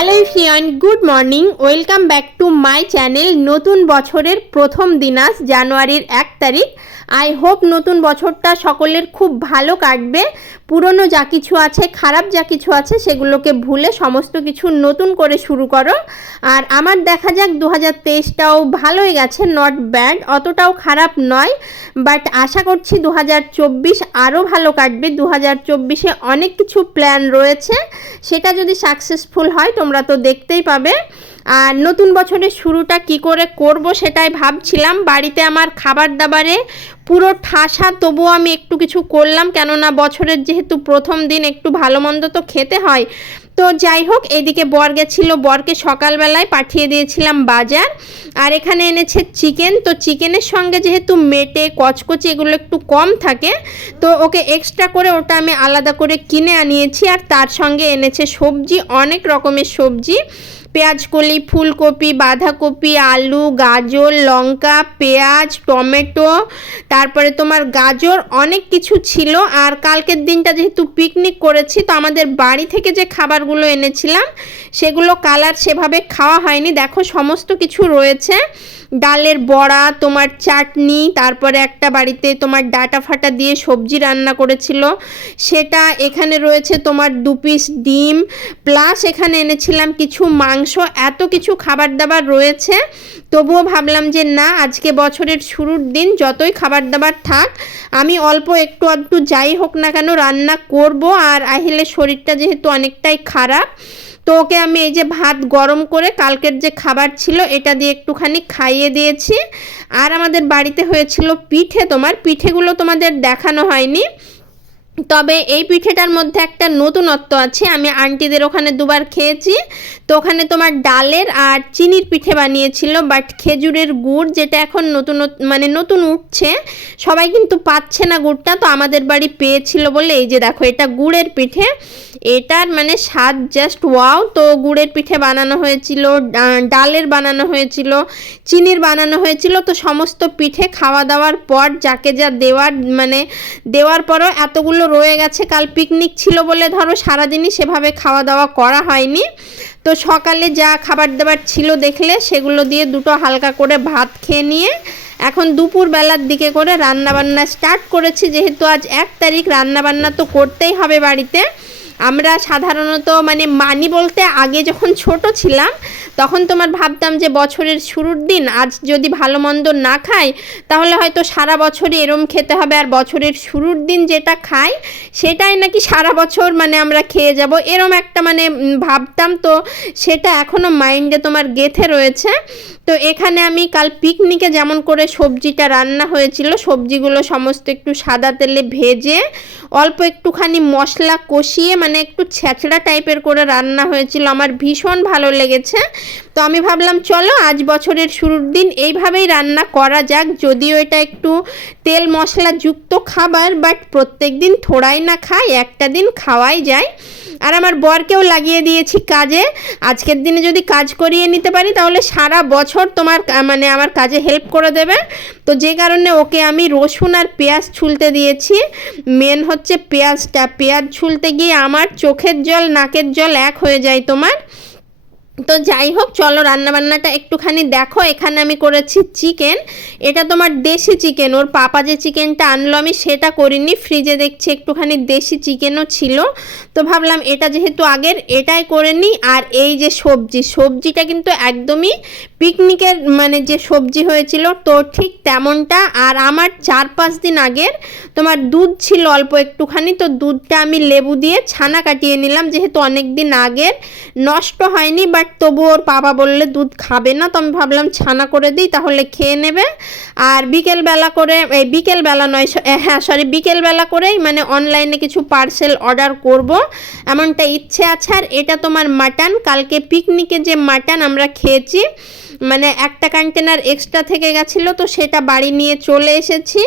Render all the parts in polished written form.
Hello everyone, good morning, welcome back to my channel. নতুন বছরের প্রথম দিন আজ জানুয়ারির 1 তারিখ। আই হোপ নতুন বছরটা সকলের খুব ভালো কাটবে। পুরনো যা কিছু আছে, খারাপ যা কিছু আছে, সেগুলোকে ভুলে সমস্ত কিছু নতুন করে শুরু করো। আর আমার দেখা যাক 2023টাও ভালোই গেছে, নট ব্যাড, অতটাও খারাপ নয়। বাট আশা করছি 2024 আরও ভালো কাটবে। 2024-এ অনেক কিছু প্ল্যান রয়েছে, সেটা যদি সাকসেসফুল হয় তোমরা তো দেখতেই পাবে। আর নতুন বছরের শুরুটা কি করে করব সেটাই ভাবছিলাম। বাড়িতে আমার খাবার দাবারে পুরো ঠাসা, তবুও আমি একটু কিছু করলাম, কেননা বছরের যেহেতু প্রথম দিন একটু ভালো মন্দ তো খেতে হয়। তো যাই হোক, এইদিকে বর গেছিলো, বরকে সকালবেলায় পাঠিয়ে দিয়েছিলাম বাজার। আর এখানে এনেছে চিকেন। তো চিকেনের সঙ্গে যেহেতু মেটে কচকচি এগুলো একটু কম থাকে, তো ওকে এক্সট্রা করে ওটা আমি আলাদা করে কিনে আনিয়েছি। আর তার সঙ্গে এনেছে সবজি, অনেক রকমের সবজি, পেঁয়াজকলি, ফুলকপি, বাঁধাকপি, আলু, গাজর, লঙ্কা, পেঁয়াজ, টমেটো, তারপরে তোমার গাজর, অনেক কিছু ছিল। আর কালকের দিনটা যেহেতু পিকনিক করেছি, তো আমাদের বাড়ি থেকে যে খাবারগুলো এনেছিলাম সেগুলো কালার সেভাবে খাওয়া হয়নি। দেখো সমস্ত কিছু রয়েছে, ডালের বড়া, তোমার চাটনি, তারপরে একটা বাড়িতে তোমার ডাটা ফাটা দিয়ে সবজি রান্না করেছিল সেটা, এখানে রয়েছে তোমার 2 পিস ডিম, প্লাস এখানে এনেছিলাম কিছু মাংস। এত কিছু খাবার দাবার রয়েছে, তবুও ভাবলাম যে না, আজকে বছরের শুরুর দিন, যতই খাবার দাবার থাক আমি অল্প একটু আধটু যাই হোক না কেন রান্না করব। আর আহিলের শরীরটা যেহেতু অনেকটাই খারাপ, তো ওকে আমি এই যে ভাত গরম করে কালকের যে খাবার ছিল এটা দিয়ে একটুখানি খাইয়ে দিয়েছি। আর আমাদের বাড়িতে হয়েছিল পিঠে, তোমার পিঠেগুলো তোমাদের দেখানো হয়নি, তবে এই পিঠেটার মধ্যে একটা নতুনত্ব আছে। আমি আন্টিদের ওখানে দুবার খেয়েছি, তো ওখানে তোমার ডালের আর চিনির পিঠে বানিয়েছিল, বাট খেজুরের গুড়, যেটা এখন নতুন উঠছে, সবাই কিন্তু পাচ্ছে না গুড়টা, তো আমাদের বাড়ি পেয়েছিল বলে এই যে দেখো, এটা গুড়ের পিঠে, এটার স্বাদ জাস্ট ওয়াও। তো গুড়ের পিঠে বানানো হয়েছিল, ডালের বানানো হয়েছিল, চিনির বানানো হয়েছিল। তো সমস্ত পিঠে খাওয়া দাওয়ার পর যাকে যা দেওয়ার পরও এতগুলো রয়ে গেছে। কাল পিকনিক ছিল বলে ধরো সারাদিনই সেভাবে খাওয়া দাওয়া করা হয়নি। তো সকালে যা খাবার দাবার ছিল দেখলে, সেগুলো দিয়ে দুটো হালকা করে ভাত খেয়ে নিয়ে এখন দুপুর বেলার দিকে করে রান্নাবান্না স্টার্ট করেছি। যেহেতু আজ 1 তারিখ, রান্নাবান্না তো করতেই হবে বাড়িতে। আমরা সাধারণত মানি বলতে, আগে যখন ছোট ছিলাম তখন তোমার ভাবতাম যে বছরের শুরুর দিন আজ যদি ভালো মন্দ না খাই তাহলে হয়তো সারা বছরই এরম খেতে হবে, আর বছরের শুরুর দিন যেটা খাই সেটাই নাকি সারা বছর আমরা খেয়ে যাব, এরম একটা ভাবতাম। তো সেটা এখনও মাইন্ডে তোমার গেঁথে রয়েছে। তো এখানে আমি কাল পিকনিকে যেমন করে সবজিটা রান্না হয়েছিল, সবজিগুলো সমস্ত একটু সাদা তেলে ভেজে অল্প একটুখানি মশলা কষিয়ে একটু ছ্যাঁচড়া টাইপের করে রান্না হয়েছিল, আমার ভীষণ ভালো লেগেছে। তো আমি ভাবলাম চলো আজ বছরের শুরুর দিন এইভাবেই রান্না করা যাক। যদিও এটা একটু তেল মশলা যুক্ত খাবার, বাট প্রত্যেক দিন থোড়াই না খাই, একটা দিন খাওয়াই যায়। আর আমার বরকেও লাগিয়ে দিয়েছি কাজে, আজকের দিনে যদি কাজ করিয়ে নিতে পারি তাহলে সারা বছর তোমার আমার কাজে হেল্প করে দেবে। তো যে কারণে ওকে আমি রসুন আর পেঁয়াজ ছুলতে দিয়েছি। মেন হচ্ছে পেঁয়াজটা, পেঁয়াজ ছুলতে গিয়ে আমার চোখের জল নাকের জল এক হয়ে যায় তোমার। তো যাই হোক, চলো রান্নাবান্নাটা একটুখানি দেখো। এখানে আমি করেছি চিকেন, এটা তোমার দেশি চিকেন। ওর পাপা যে চিকেনটা আনলো আমি সেটা করিনি, ফ্রিজে দেখছি একটুখানি দেশি চিকেনও ছিল, তো ভাবলাম এটা যেহেতু আগের এটাই করে নিই। আর এই যে সবজিটা কিন্তু একদমই পিকনিকের যে সবজি হয়েছিল তো ঠিক তেমনটা। আর আমার 4-5 দিন আগের তোমার দুধ ছিল অল্প একটুখানি, তো দুধটা আমি লেবু দিয়ে ছানা কাটিয়ে নিলাম, যেহেতু অনেক দিন আগের, নষ্ট হয়নি। বাট তবু ওর বাবা বললে দুধ খাবে না, তো আমি ভাবলাম ছানা করে দিই, তাহলে খেয়ে নেবে। আর বিকেলবেলা করেই অনলাইনে কিছু পার্সেল অর্ডার করব এমনটা ইচ্ছে আছে। আর এটা তোমার মাটন, কালকে পিকনিকে যে মাটন আমরা খেয়েছি একটা কন্টেনার এক্সট্রা থেকে গেছিলো, তো সেটা বাড়ি নিয়ে চলে এসেছি।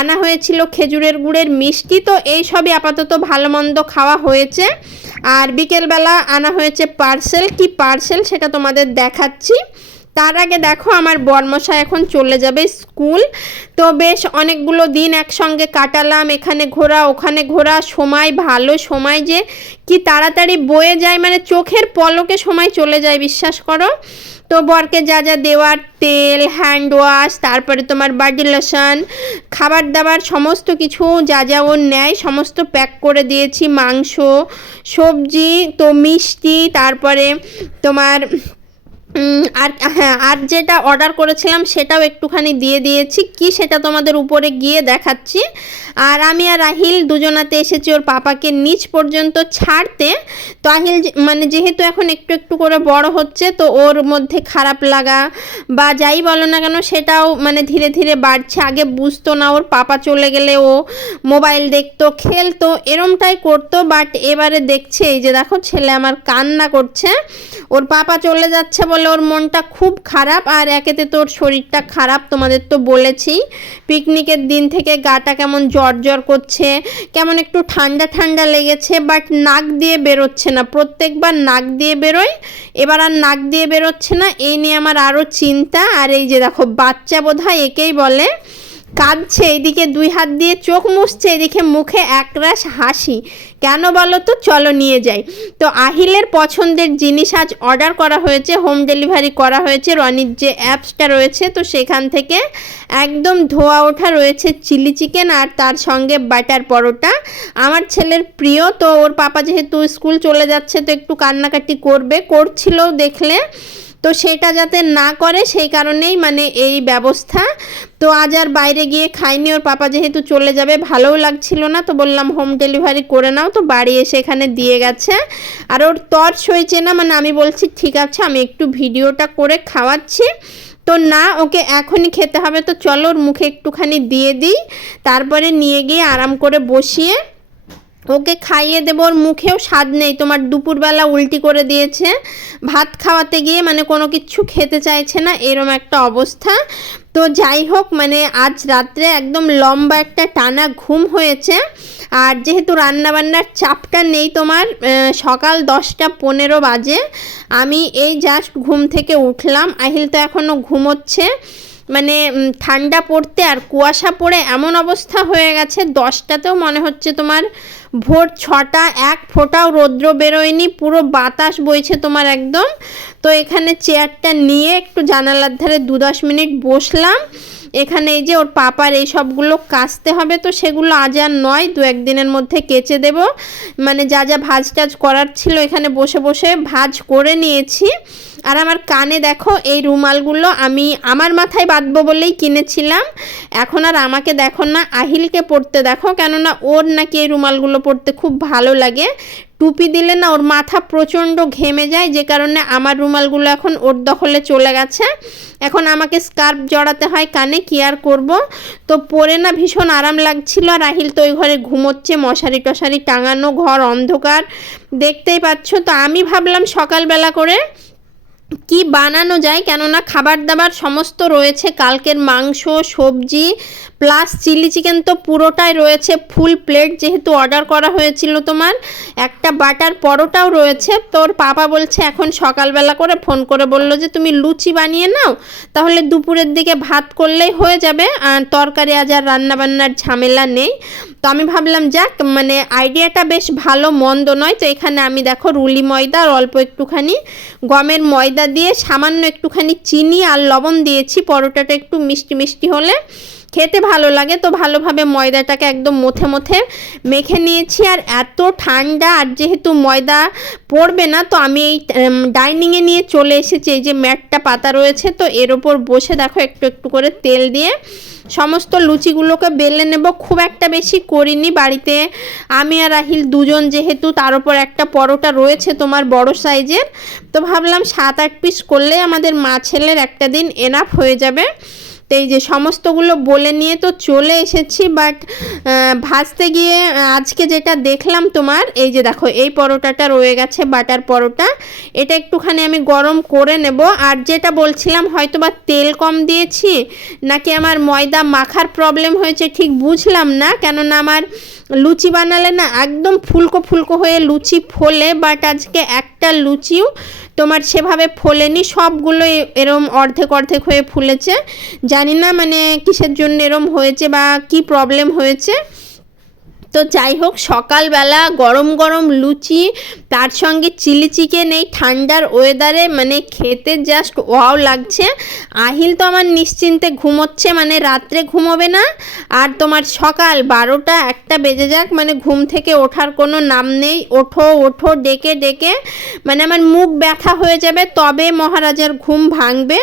আনা হয়েছিল খেজুরের গুড়ের মিষ্টি। তো এই সবই আপাতত ভালো মন্দ খাওয়া হয়েছে। আর বিকেলবেলা আনা হয়েছে পার্সেল, কি পার্সেল সেটা তোমাদের দেখাচ্ছি। তার আগে দেখো আমার বরমশাই এখন চলে যাবে স্কুল। তো বেশ অনেকগুলো দিন একসঙ্গে কাটালাম, এখানে ঘোরা ওখানে ঘোরা, সময় ভালো সময় যে কি তাড়াতাড়ি বয়ে যায়, মানে চোখের পলকে সময় চলে যায় বিশ্বাস করো। তো বরকে যা যা দেওয়ার, তেল, হ্যান্ড ওয়াশ, তারপরে তোমার বডি লোশন, খাবার দাবার সমস্ত কিছু যা যা ও নেয় সমস্ত প্যাক করে দিয়েছি। মাংস, সবজি, তো মিষ্টি, তারপরে তোমার আর হ্যাঁ, আর যেটা অর্ডার করেছিলাম সেটাও একটুখানি দিয়ে দিয়েছি, কি সেটা তোমাদের উপরে গিয়ে দেখাচ্ছি। আর আমি আর আহিল দুজনাতে এসেছি ওর পাপাকে নিচ পর্যন্ত ছাড়তে। তো আহিল মানে যেহেতু এখন একটু একটু করে বড় হচ্ছে, তো ওর মধ্যে খারাপ লাগা বা যাই বলো না কেন সেটাও মানে ধীরে ধীরে বাড়ছে। আগে বুঝতো না, ওর পাপা চলে গেলে ও মোবাইল দেখতো, খেলতো, এরমটাই করতো। বাট এবারে দেখছে, এই যে দেখো ছেলে আমার কান্না করছে, ওর পাপা চলে যাচ্ছে বলে ওর মনটা খুব খারাপ। আর একেতে তোর শরীরটা খারাপ, তোমাদের তো বলেছি পিকনিকের দিন থেকে গাটা কেমন জ্বর জ্বর করছে, কেমন একটু ঠান্ডা ঠান্ডা লেগেছে, বাট নাক দিয়ে বেরোচ্ছে না। প্রত্যেকবার নাক দিয়ে বেরোয়, এবার আর নাক দিয়ে বেরোচ্ছে না, এই নিয়ে আমার আরও চিন্তা। আর এই যে দেখো বাচ্চা বোধহয় একেই বলে, কাঁদছে, এদিকে দুই হাত দিয়ে চোখ মুছছে, এদিকে মুখে একরাশ হাসি। কেন বলো তো, চলো নিয়ে যাই। তো আহিলের পছন্দের জিনিস আজ অর্ডার করা হয়েছে, হোম ডেলিভারি করা হয়েছে রনির যে অ্যাপসটা রয়েছে, তো সেখান থেকে একদম ধোয়া ওঠা রয়েছে চিলি চিকেন, আর তার সঙ্গে বাটার পরোটা, আমার ছেলের প্রিয়। তো ওর পাপা যেহেতু স্কুল চলে যাচ্ছে তো একটু কান্নাকাটি করছিল দেখলে, তো সেটা যাতে না করে সেই কারণেই মানে এই ব্যবস্থা। তো আজ আর বাইরে গিয়ে খাইনি, ওর পাপা যেহেতু চলে যাবে ভালোও লাগছিল না, তো বললাম হোম ডেলিভারি করে নাও। তো বাড়ি এসে এখানে দিয়ে গেছে, আর ওর তর্স হয়েছে না, মানে আমি বলছি ঠিক আছে আমি একটু ভিডিওটা করে খাওয়াচ্ছি, তো না ওকে এখনই খেতে হবে, তো চলো ওর মুখে একটুখানি দিয়ে দিই, তারপরে নিয়ে গিয়ে আরাম করে বসিয়ে ওকে খাইয়ে দেবো। ওর মুখেও স্বাদ নেই, তোমার দুপুরবেলা উল্টি করে দিয়েছে, ভাত খাওয়াতে গিয়ে মানে কোনো কিছু খেতে চাইছে না, এরম একটা অবস্থা। তো যাই হোক, মানে আজ রাত্রে একদম লম্বা একটা টানা ঘুম হয়েছে। আর যেহেতু রান্নাবান্নার চাপটা নেই, তোমার সকাল 10টা 15 বাজে, আমি এই জাস্ট ঘুম থেকে উঠলাম। আহিল তো এখনও ঘুমোচ্ছে, মানে ঠান্ডা পড়তে আর কুয়াশা পড়ে এমন অবস্থা হয়ে গেছে, 10টাতেও মনে হচ্ছে তোমার ভোর 6টা, এক ফোঁটাও রৌদ্র বেরোয়নি, পুরো বাতাস বইছে তোমার একদম। তো এখানে চেয়ারটা নিয়ে একটু জানালার ধারে 2-10 মিনিট বসলাম। এখানে এই যে ওর পাপার এই সবগুলো কাচতে হবে, তো সেগুলো আজ আর নয়, 2-1 দিনের মধ্যে কেচে দেব। মানে যা যা ভাজ টাজ করার ছিল এখানে বসে বসে ভাজ করে নিয়েছি। আর আমার কানে দেখো এই রুমালগুলো আমি আমার মাথায় বাঁধবো বলেই কিনেছিলাম, এখন আর আমাকে দেখো না, আহিলকে পরতে দেখো, কেননা ওর নাকি এই রুমালগুলো পরতে খুব ভালো লাগে। টুপি দিলে না ওর মাথা প্রচণ্ড ঘেমে যায়, যে কারণে আমার রুমালগুলো এখন ওর দখলে চলে গেছে। এখন আমাকে স্কার্ফ জড়াতে হয় কানে, কি আর করব। তো পরে না ভীষণ আরাম লাগছিল। আর আহিল তো ওই ঘরে ঘুমোচ্ছে, মশারি টশারি টাঙানো, ঘর অন্ধকার দেখতেই পাচ্ছ। তো আমি ভাবলাম সকালবেলা করে কি বানানো যায়, কেননা খাবার দাবার সমস্ত রয়েছে, কালকের মাংস, সবজি প্লাস চিলি চিকেন তো পুরোটাই রয়েছে, ফুল প্লেট যেহেতু অর্ডার করা হয়েছিল। তোমার একটা বাটার পরোটাও রয়েছে। তোর পাপা বলছে এখন সকালবেলা করে ফোন করে বললো যে তুমি লুচি বানিয়ে নাও, তাহলে দুপুরের দিকে ভাত করলেই হয়ে যাবে, তরকারি আজ আর রান্নাবান্নার ঝামেলা নেই। তো আমি ভাবলাম যাক, মানে আইডিয়াটা বেশ ভালো, মন্দ নয়। তো এখানে আমি দেখো রুলি ময়দা আর অল্প একটুখানি গমের ময়দা দিয়ে সামান্য একটুখানি চিনি আর লবণ দিয়েছি, পরোটাটা একটু মিষ্টি মিষ্টি হলে খেতে ভালো লাগে। তো ভালোভাবে ময়দাটাকে একদম মথে মেখে নিয়েছি। আর এত ঠান্ডা, আর যেহেতু ময়দা পড়বে না, তো আমি এই ডাইনিংয়ে নিয়ে চলে এসেছি। এই যে ম্যাটটা পাতা রয়েছে, তো এর ওপর বসে দেখো একটু একটু করে তেল দিয়ে সমস্ত লুচিগুলোকে বেলে নেব। খুব একটা বেশি করিনি, বাড়িতে আমি আর রাহিল দুজন যেহেতু, তার উপর একটা পরোটা রয়েছে তোমার বড় সাইজের, তো ভাবলাম 7-8 পিস করলে আমাদের মা ছেলের একটা দিন এনাফ হয়ে যাবে। তো এই যে সমস্তগুলো বলে নিয়ে তো চলে এসেছি, বাট ভাজতে গিয়ে আজকে যেটা দেখলাম তোমার, এই যে দেখো এই পরোটাটা রয়ে গেছে, বাটার পরোটা, এটা একটুখানি আমি গরম করে নেব। আর যেটা বলছিলাম হয়তো বা তেল কম দিয়েছি নাকি আমার ময়দা মাখার প্রবলেম হয়েছে ঠিক বুঝলাম না, কেননা আমার লুচি বানালে না একদম ফুলকো ফুলকো হয়ে লুচি ফোলে, বাট আজকে একটা লুচিও তোমার সেভাবে ফোলেনি, সবগুলো এরম অর্ধেক অর্ধেক হয়ে ফুলেছে। জানি না মানে কিসের জন্য এরম হয়েছে বা কি প্রবলেম হয়েছে। তো যাই হোক, সকালবেলা গরম গরম লুচি, তার সঙ্গে চিলি চিকেন, এই ঠান্ডার ওয়েদারে মানে খেতে জাস্ট ওয়াও লাগছে। আহিল তো আমার নিশ্চিন্তে ঘুমোচ্ছে, মানে রাত্রে ঘুমোবে না, আর তোমার সকাল 12টা-1টা বেজে যাক মানে ঘুম থেকে ওঠার কোনো নাম নেই। ওঠো ওঠো ডেকে ডেকে মানে আমার মুখ ব্যথা হয়ে যাবে, তবে মহারাজার ঘুম ভাঙবে।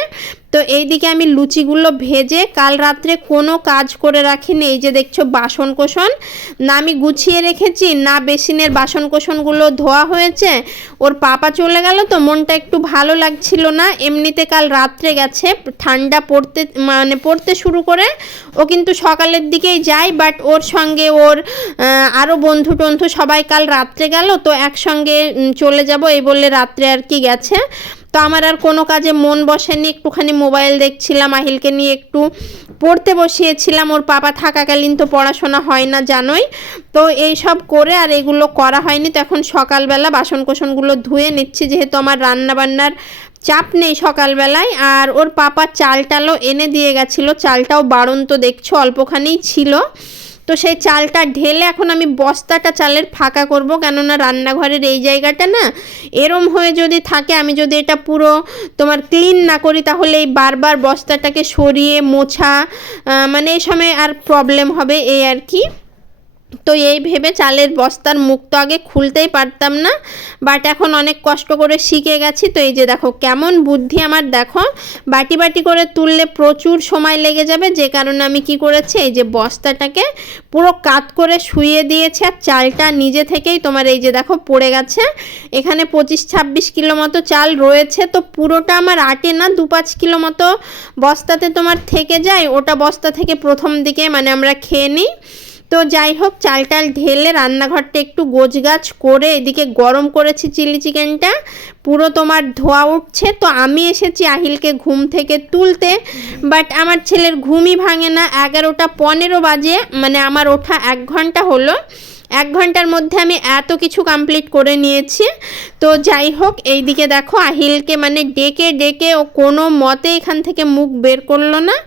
তো এইদিকে আমি লুচিগুলো ভেজে কাল রাত্রে কোনো কাজ করে রাখিনি। এই যে দেখছো বাসনকোসন না আমি গুছিয়ে রেখেছি, না বেসিনের বাসনকোসনগুলো ধোয়া হয়েছে। ওর পাপা চলে গেল তো মনটা একটু ভালো লাগছিল না। এমনিতে কাল রাত্রে গেছে, ঠান্ডা পড়তে শুরু করে। ও কিন্তু সকালের দিকেই যায়, বাট ওর সঙ্গে ওর আরও বন্ধু টন্ধু সবাই কাল রাত্রে গেল, তো একসঙ্গে চলে যাব এই বললে রাত্রে আর কি গেছে। তো আমার আর কোনো কাজে মন বসেনি, একটুখানি মোবাইল দেখছিলাম, আহিলকে নিয়ে একটু পড়তে বসিয়েছিলাম। ওর পাপা থাকাকালীন তো পড়াশোনা হয় না জানোই। তো এই সব করে আর এগুলো করা হয়নি। তো এখন সকালবেলা বাসনকোসনগুলো ধুয়ে নিচ্ছি, যেহেতু আমার রান্নাবান্নার চাপ নেই সকালবেলায়। আর ওর পাপা চাল টালও এনে দিয়ে গেছিলো, চালটাও বাড়ন্ত দেখছো অল্পখানিই ছিল। তো সেই চালটা ঢেলে এখন আমি বস্তাটা চালের ফাঁকা করব, কেননা রান্নাঘরের এই জায়গাটা না এরম হয়ে যদি থাকে, আমি যদি এটা পুরো তোমার ক্লিন না করি তাহলে এই বারবার বস্তাটাকে সরিয়ে মোছা মানে এই সময় আর প্রবলেম হবে এই আর কি। তো এই ভেবে চালের বস্তার মুখ তো আগে খুলতেই পারতাম না, বাট এখন অনেক কষ্ট করে শিখে গেছি। তো এই যে দেখো কেমন বুদ্ধি আমার, দেখো বাটি বাটি করে তুললে প্রচুর সময় লেগে যাবে, যে কারণে আমি কি করেছি এই যে বস্তাটাকে পুরো কাত করে শুইয়ে দিয়েছি। আর চালটা নিজে থেকেই তোমার এই যে দেখো পড়ে গেছে। এখানে 25-26 কিলো মতো চাল রয়েছে, তো পুরোটা আমার আটে না, 2-5 কিলো মতো বস্তাতে তোমার থেকে যায়। ওটা বস্তা থেকে প্রথম দিকে মানে আমরা খেয়ে নিই। তো যাই হোক, চাল টাল ঢেলে রান্নাঘরটা একটু গোছগাছ করে এদিকে গরম করেছি চিলি চিকেনটা, পুরো তোমার ধোয়া উঠছে। তো আমি এসেছি আহিলকে ঘুম থেকে তুলতে, বাট আমার ছেলের ঘুমই ভাঙে না। 11টা 15 বাজে, মানে আমার ওঠা 1 ঘন্টা হলো। 1 ঘন্টার মধ্যে আমি এত কিছু কমপ্লিট করে নিয়েছি। তো যাই হোক, এইদিকে দেখো আহিলকে মানে ডেকে ডেকে ও কোনো মতে এখান থেকে মুখ বের করলো না।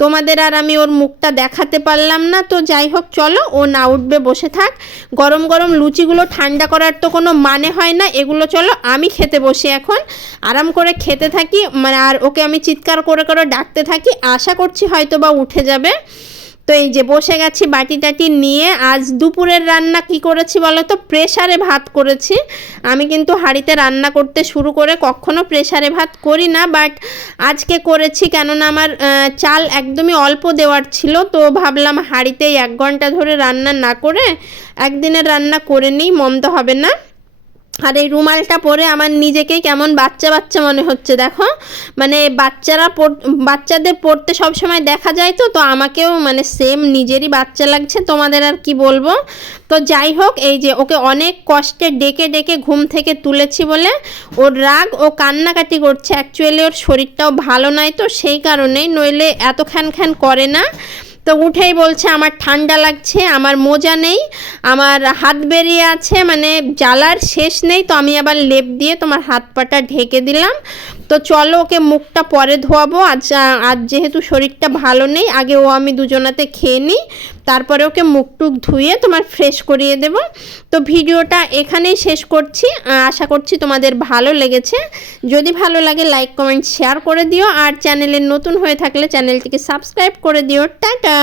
তোমাদের আর আমি ওর মুখটা দেখাতে পারলাম না। তো যাই হোক, চলো ও না উঠবে, বসে থাক। গরম গরম লুচিগুলো ঠান্ডা করার তো কোনো মানে হয় না, এগুলো চলো আমি খেতে বসি এখন, আরাম করে খেতে থাকি। মানে আর ওকে আমি চিৎকার করে করে ডাকতে থাকি, আশা করছি হয়তো বা উঠে যাবে। তো এই যে বসে গেছি বাটি টাটি নিয়ে। আজ দুপুরের রান্না কি করেছি বলো তো? প্রেসারে ভাত করেছি। আমি কিন্তু হাঁড়িতে রান্না করতে শুরু করে কখনো প্রেসারে ভাত করি না, বাট আজকে করেছি, কেননা আমার চাল একদমই অল্প দেওয়ার ছিল। তো ভাবলাম হাঁড়িতেই 1 ঘন্টা ধরে রান্না না করে একদিনের রান্না করে নিই, মন্দ হবে না। আর এই রুমালটা পরে আমার নিজেকেই কেমন বাচ্চা বাচ্চা মনে হচ্ছে, দেখো মানে বাচ্চাদের পড়তে সবসময় দেখা যায়, তো আমাকেও মানে সেম নিজেরই বাচ্চা লাগছে, তোমাদের আর কি বলবো। তো যাই হোক, এই যে ওকে অনেক কষ্টে ডেকে ডেকে ঘুম থেকে তুলেছি বলে ওর রাগ, ও কান্নাকাটি করছে। অ্যাকচুয়ালি ওর শরীরটাও ভালো নয়, তো সেই কারণেই, নইলে এত খ্যান খ্যান করে না। তো উঠেই বলছে আমার ঠান্ডা লাগছে, আমার মোজা নেই, আমার হাত বেরিয়ে আছে, মানে জ্বালার শেষ নেই। তো আমি আবার লেপ দিয়ে তোমার হাত পাটা ঢেকে দিলাম। তো চলো ওকে মুখটা পরে ধোয়াবো, আজ যেহেতু শরীরটা ভালো নেই, আগে ও আমি দুজনাতে খেয়ে নিই, তারপরে ওকে মুখ টুক ধুয়ে তোমার ফ্রেশ করিয়ে দেব। তো ভিডিওটা এখানেই শেষ করছি, আশা করছি তোমাদের ভালো লেগেছে। যদি ভালো লাগে লাইক কমেন্ট শেয়ার করে দিও, আর চ্যানেলে নতুন হয়ে থাকলে চ্যানেলটিকে সাবস্ক্রাইব করে দিও। টাটা।